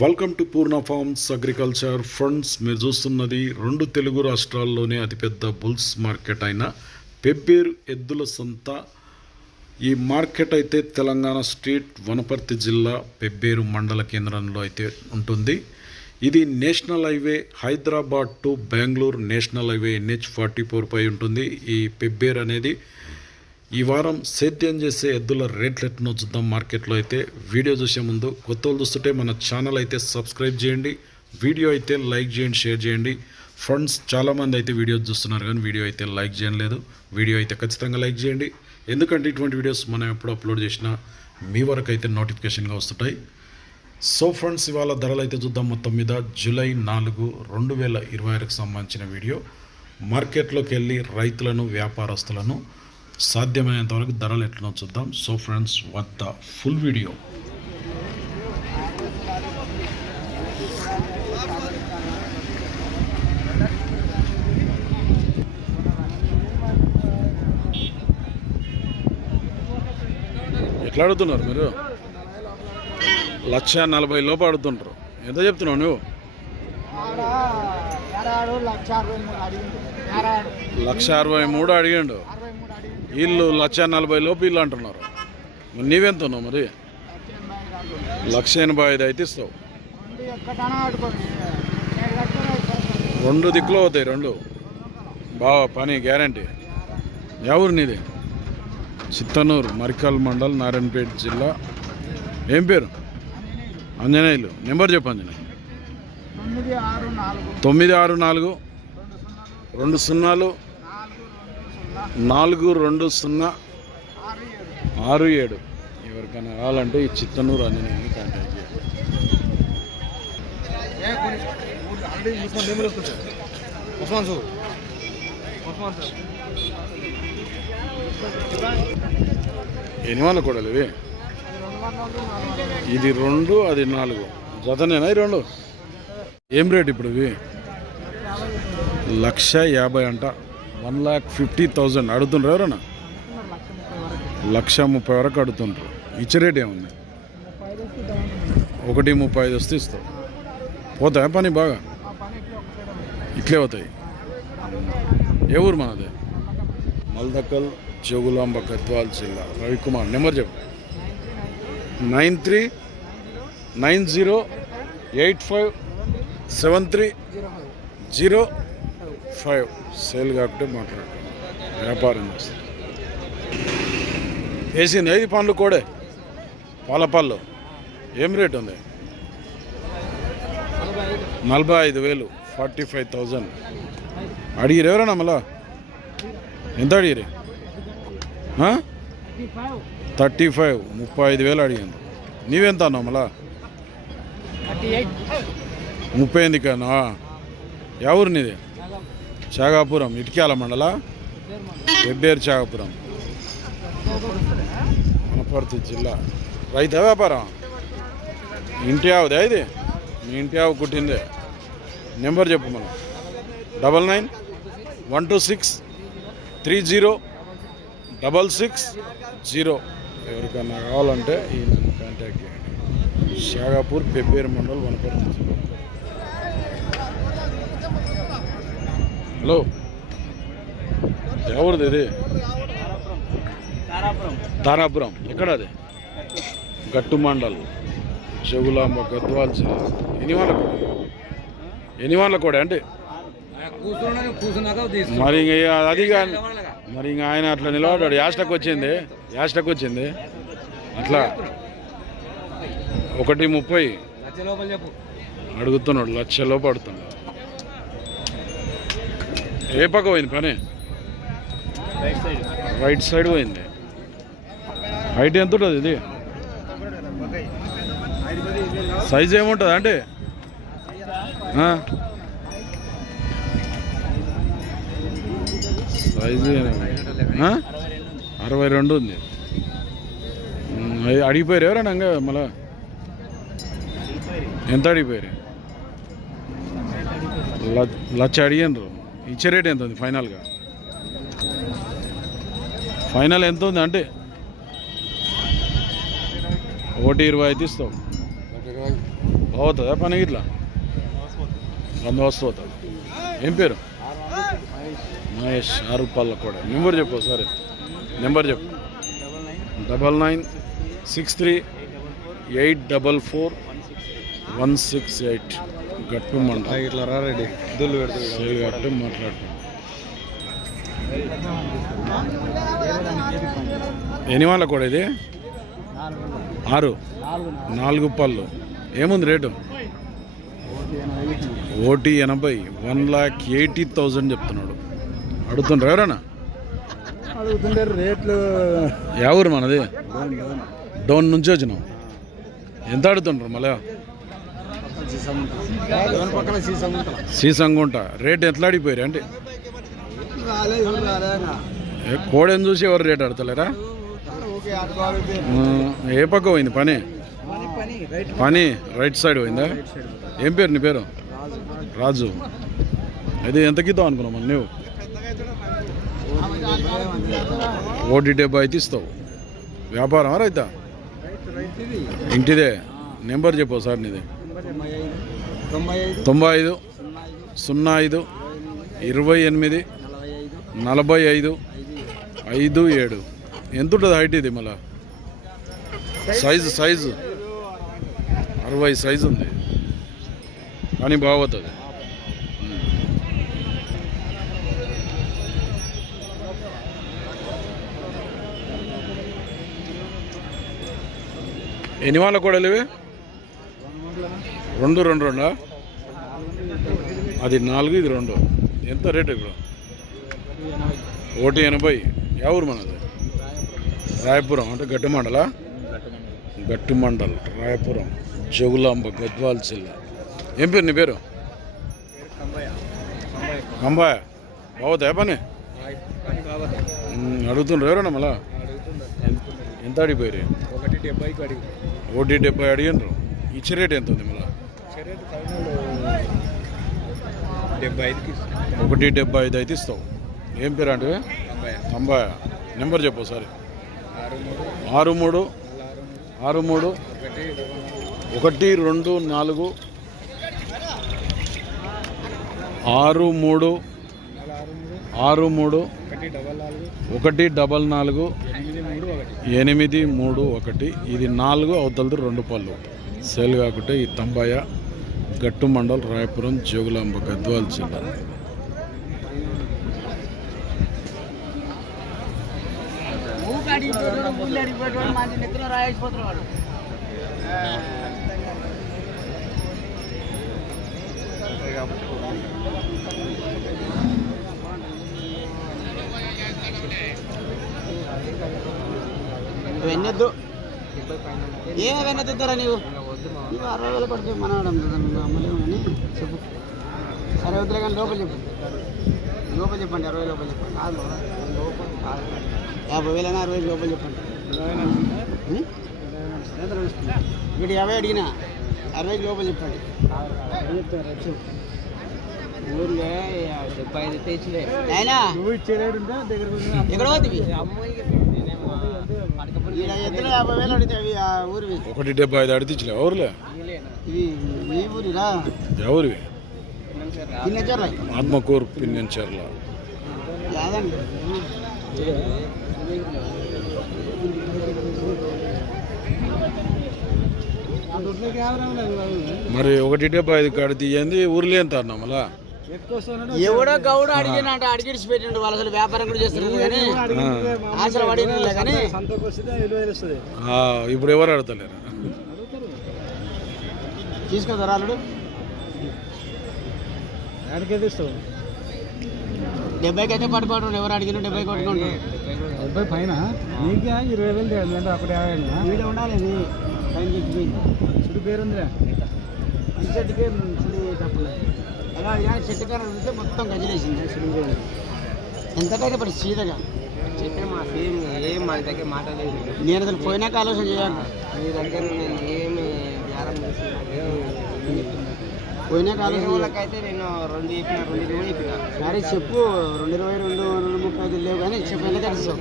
Welcome to Purna forms agriculture friends. మీరు చూస్తున్నది రెండు తెలుగు రాష్ట్రాల్లోనే అతిపెద్ద బుల్స్ మార్కెట్ అయిన పెబ్బేరు ఎద్దుల సంత. ఈ మార్కెట్ అయితే తెలంగాణ స్టేట్ వనపర్తి జిల్లా పెబ్బేరు మండల కేంద్రంలో అయితే ఉంటుంది. ఇది national highway Hyderabad to Bengaluru national highway NH44 పై ఉంటుంది. ఈ పెబ్బేరు అనేది ఈ వారం సేద్యం చేసే ఎద్దుల రేట్లు ఎట్నో చూద్దాం. మార్కెట్లో అయితే వీడియో చూసే ముందు కొత్త వాళ్ళు చూస్తుంటే మన ఛానల్ అయితే సబ్స్క్రైబ్ చేయండి, వీడియో అయితే లైక్ చేయండి, షేర్ చేయండి. ఫ్రెండ్స్, చాలామంది అయితే వీడియో చూస్తున్నారు కానీ వీడియో అయితే లైక్ చేయలేదు. వీడియో అయితే ఖచ్చితంగా లైక్ చేయండి, ఎందుకంటే ఇటువంటి వీడియోస్ మనం ఎప్పుడు అప్లోడ్ చేసినా మీ వరకు అయితే నోటిఫికేషన్గా వస్తుంటాయి. సో ఫ్రెండ్స్, ఇవాళ ధరలు అయితే చూద్దాం. మొత్తం మీద జూలై 4, 2026కు సంబంధించిన వీడియో. మార్కెట్లోకి వెళ్ళి రైతులను వ్యాపారస్తులను సాధ్యమైనంత వరకు ధరలు ఎట్లనో చూద్దాం. So friends, what the full video. ఎట్లా అడుగుతున్నారు మీరు? 1,40,000 లోపు అడుగుతుంటారు. ఎంత చెప్తున్నావు నువ్వు? 1,63,000 అడిగాడు. వీళ్ళు 1,40,000 లోపు వీళ్ళు అంటున్నారు. నీవెంత ఉన్నావు మరి? 1,85,000 అయితే ఇస్తావు. రెండు దిక్కులు అవుతాయి, రెండు బాగా పని గ్యారంటీ. ఎవరు నీది? చిత్తనూరు, మరికల్ మండల్, నారాయణపేట జిల్లా. ఏం పేరు? ఆంజనేయులు. నెంబర్ చెప్పు ఆంజనేయులు. 964 20 42067. ఎవరికైనా కావాలంటే ఈ చిత్తనూరు ఆంజనేయుని కాంటాక్ట్ చేయండి. ఎన్ని వాళ్ళ కూడా ఇవి? ఇది 2, అది 4 జతనేనా ఈ 2? ఏం రేట్ ఇప్పుడు ఇవి? 1,50,000 అంట. 1,50,000 అడుగుతుండ్రు ఎవరన్నా? 1,30,000 వరకు అడుగుతుండ్రు. ఇచ్చే రేట్ ఏముంది? 1,35 వస్తే ఇస్తావు. పోతాయా పని బాగా? ఇట్లే పోతాయి. ఏ ఊరు మనది? మల్దకల్, జోగులాంబ, గద్వాల్ జిల్లా. రవికుమార్. నెంబర్ చెప్పు. 9390857305. సేల్ కాబట్టి మాట్లాడుతున్నాను, వ్యాపారం చేస్తాను. వేసింది 5 పండ్లు కోడే పాలపళ్ళు. ఏం రేట్ ఉంది? 45,000. 45,000 అడిగిరు ఎవరన్నా? మళ్ళా ఎంత అడిగిరు? 35. 35,000 అడిగాను. నీవెంత అన్నావు? మళ్ళా 38 కన్నా. ఎవరు నీది? చాగాపురం, ఇటిక్యాల మండల, పెబ్బేరు చాగాపురం, వనపర్తి జిల్లా. రైతు వ్యాపారం? ఇంటి ఆవుదే ఇది? మీ ఇంటి ఆవు కుట్టిందే. నెంబర్ చెప్పు మనం. 99-126-30-6660. ఎవరికన్నా కావాలంటే ఈ నన్ను కాంటాక్ట్ చేయండి. షాగాపూర్, పెబ్బేరు మండల్, వనపర్తి జిల్లా. హలో, ఎవరిది ఇది? తారాపురం. ఎక్కడ అది? గట్టు మండల్, జోగులాంబ, గద్వాల్ జిల్లా. ఎన్ని వాళ్ళ కూడా అంటే మరి అది కానీ మరి ఇంకా ఆయన అట్లా నిలబడ్డాడు. యాస్టకు వచ్చింది అట్లా. 1,30,000 అడుగుతున్నాడు. 1,00,000 లోపు అడుగుతున్నాడు. ఏ పక్క పోయింది పని? రైట్ సైడ్ పోయింది. హైట్ ఎంత ఉంటుంది ఇది? సైజ్ ఏముంటుంది అంటే? సైజు 62 ఉంది. అడిగిపోయారు ఎవరన్నా? మళ్ళా ఎంత అడిగిపోయారు? 1,00,000 అడిగారు. ఇచ్చే రేట్ ఎంత ఉంది ఫైనల్గా? ఫైనల్ ఎంత ఉంది అంటే? 1,20,000 ఇస్తావు. బాగుతుందా పని ఇట్లా బందోబస్తు అవుతుంది. ఏం పేరు? మహేష్. 6 రూపాయల కూడా. నెంబర్ చెప్పు సరే, నెంబర్ చెప్పు. 9963844168 గట్టు మండలం. ఇట్లా రెడీ దుల్లు పెడుతుంది గట్టు మాట్లాడుతున్నాం. ఎన్ని వాళ్ళ కూడా ఇది? 4 పళ్ళు. ఏముంది రేటు? ఓటీ 80, 1,80,000 చెప్తున్నాడు. అడుగుతుండ్రు ఎవరన్నా? అడుగుతుంటారు రేట్లు. ఎవరు మనది? డౌన్ నుంచి వచ్చినాం. ఎంత అడుగుతుండ్రు మళ్ళా? సీసంగుంట. రేట్ ఎట్లా అడిగిపోయారు అంటే? కోడని చూసి ఎవరు రేట్ అడతలేరా? ఏ పక్క పోయింది పని? రైట్ సైడ్ పోయిందా? ఏం పేరు నీ పేరు? రాజు. అది ఎంతకి ఇద్దాం అనుకున్నావు మళ్ళీ నువ్వు? 170 అయితే ఇస్తావు. వ్యాపారం రైతా? ఇంటిదే. నెంబర్ చెప్పు సార్ నీది. 95 05 28 45 57. ఎంత ఉంటుంది హైట్ ఇది? మళ్ళా సైజు 60 సైజు ఉంది కానీ బాగుతుంది. ఎన్ని వాళ్ళ కూడలు ఇవి? 2 అది 4, ఇది 2. ఎంత రేటు ఇప్పుడు? 180. ఎవరు మనది? రాయపురం అంటే గట్టి మండలా? గట్టి మండల్ రాయపురం జగులాంబ గద్వాల్ జిల్లా. ఏం పేరు నీ పేరు? కంబాయ. బాగుతాయా పని? అడుగుతుండ్రు ఎవరన్నా మళ్ళా? ఎంత అడిగిపోయారు? 170 అడిగినారు. ఇచ్చే రేట్ ఎంత ఉంది మళ్ళా? 175 అయితే ఇస్తావు. ఏం పేరు అంటే? కంబాయ. నెంబర్ చెప్పు సరే. 63 124 63 144 831. ఇది 4, అవతలది 2 పళ్ళు. సేల్ కాకుంటే ఈ తంబాయ గట్టు మండల్ రాయపురం జోగులాంబ గద్వాల్ జిల్లా. వెన్నెద్దు ఏమో వెన్నెద్దుతారా నీవు? 60,000 పడుతుంది మనవాడు అమ్మలేము కానీ చెప్పు. సరే వద్దులే కానీ లోపల చెప్పండి. 60 లోపల చెప్పండి. 50,000 అయినా 60 లోపల చెప్పండి. వీడు 50 అడిగినా 60 లోపల చెప్పండి. ఊర్లో 75 తెచ్చిలే అయినా ఎక్కడ పోతుంది? ఎద్దులు 50,000 అడిగితే ఊరివి 175 అడిగితే ఊర్లే. ఇది ఈ ఊరిరా? ఎవరివి? పిన్నెచర్ల. ఆత్మకూరు పిన్నెచర్ల. యాదండి మరి 175 కాడ తీయండి. ఊర్లో ఎంత అన్నా మళ్ళా? ఎవడో గౌడ అడిగినట్టు అడిగిడిచి పెట్టిండు. వాళ్ళు అసలు వ్యాపారం కూడా చేస్తున్నారు కానీ ఆశలు పడినలే కానీ ఇప్పుడు ఎవరు అడతలేరు? తీసుకుంటారు వాళ్ళు. 70కి అయితే పడిపోవడం. ఎవరు అడిగిన 70 కొట్టుకుంటారు. 70 పైన నీకు 20,000 అక్కడ వీడియో ఉండాలి. పైన చెప్పిపోయింది. చుడు పేరుందిరా చెట్టు పేరు చుడి తప్పలేదు. అలా చెట్టు పేరు ఉంటే మొత్తం గజలేసింది. ఎంతకైతే పడి సీదగా చెప్పే మా సేమ్ ఏం మన దగ్గర మాట్లాడలేదు. నేను అసలు పోయినాక ఆలోచన చేయాలి. మీ దగ్గర నేను ఏమి వ్యారం పోయినాక ఆలోచనకైతే నేను 2 చెప్పిన 2 చెప్పిన. సరే చెప్పు. 220 235 లేవు కానీ చెప్పు. ఎంతకి ఇస్తావు?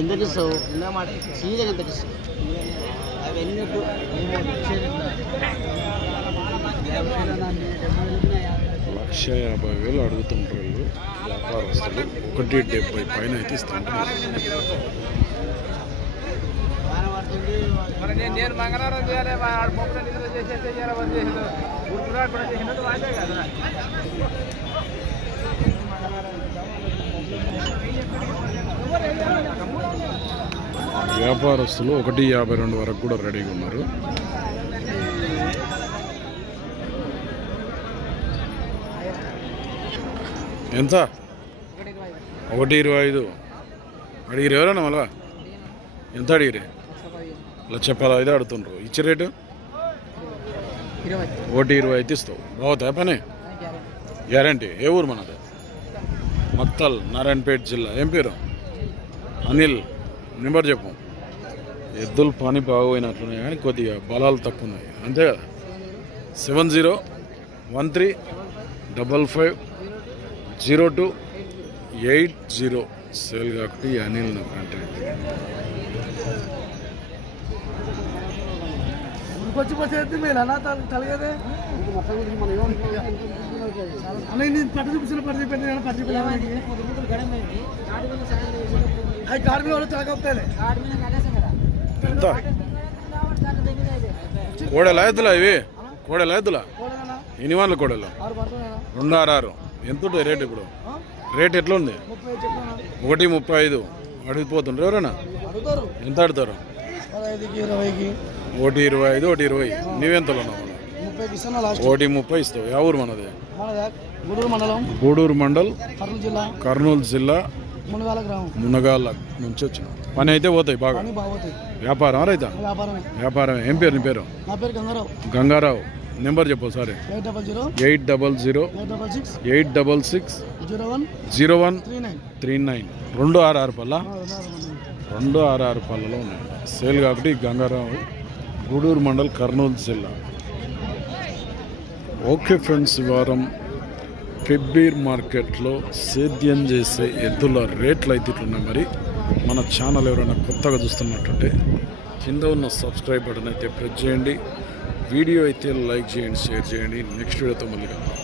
ఎంతకి ఇస్తావు? సీదగా ఎంతకి ఇస్తావు? అవన్నీ 1,50,000 అడుగుతుంటారు వీళ్ళు వ్యాపారస్తులు. 1,70,000 పైన అయితే ఇస్తుంటారు. నేను మంగళవారం చేయాలి మొక్కలు నిధులు చేసేస్తే చేసినట్టు వాడే కదా. వ్యాపారస్తులు 1,52 వరకు కూడా రెడీగా ఉన్నారు. ఎంత? 1,25 అడిగిరు ఎవరన్నా మళ్ళా? ఎంత అడిగిరి? 1,15,000 అడుగుతుండ్రు. ఇచ్చే రేటు 1,20,000 అయితే ఇస్తావు. బాగుతాయి పని గ్యారంటీ. ఏ ఊరు మనది? మక్తల్, నారాయణపేట జిల్లా. ఏం పేరు? అనిల్. నెంబర్ చెప్పు. ఎద్దులు పని బాగోయినట్లున్నాయి కానీ కొద్దిగా బలాలు తక్కువ ఉన్నాయి అంతే కదా. 7013550280 సేల్ కాబట్టి అనిల్ కాంటాక్ట్. ఎంత? కోడెలా ఎద్దులా ఇవి? కోడెలా ఎద్దులా? ఎన్ని వాళ్ళ కోడలు? 266. ఎంత ఉంటుంది రేట్ ఇప్పుడు? రేట్ ఎట్లా ఉంది? 1,35 అడిగిపోతుండ్రు ఎవరైనా? ఎంత అడుగుతారు? 1,25, 1,20. నువ్వెంతలో ఉన్నావు? 1,30 ఇస్తావు. ఏ ఊరు మనది? గూడూరు మండల్, కర్నూలు జిల్లా, మునగాల నుంచి వచ్చిన. పని అయితే పోతాయి బాగా. వ్యాపారం రైతా? వ్యాపారమే. ఏం పేరు నీ పేరు? గంగారావు. నెంబర్ చెప్పు సరే. 800-866-0139. 266 పళ్ళ. 266 పళ్ళలో ఉన్నాయి సేల్ కాబట్టి. గంగారావు, గూడూరు మండల్, కర్నూలు జిల్లా. ఓకే ఫ్రెండ్స్, ఈ వారం పెబ్బేర్ మార్కెట్లో సేద్యం చేసే ఎద్దుల రేట్లు అయితే ఇట్లున్నాయి. మరి మన ఛానల్ ఎవరైనా కొత్తగా చూస్తున్నట్టుంటే కింద ఉన్న సబ్స్క్రైబ్ బటన్ అయితే ప్రెస్ చేయండి. వీడియో అయితే లైక్ చేయండి, షేర్ చేయండి. నెక్స్ట్ వీడియోతో మళ్ళీ కలుద్దాం.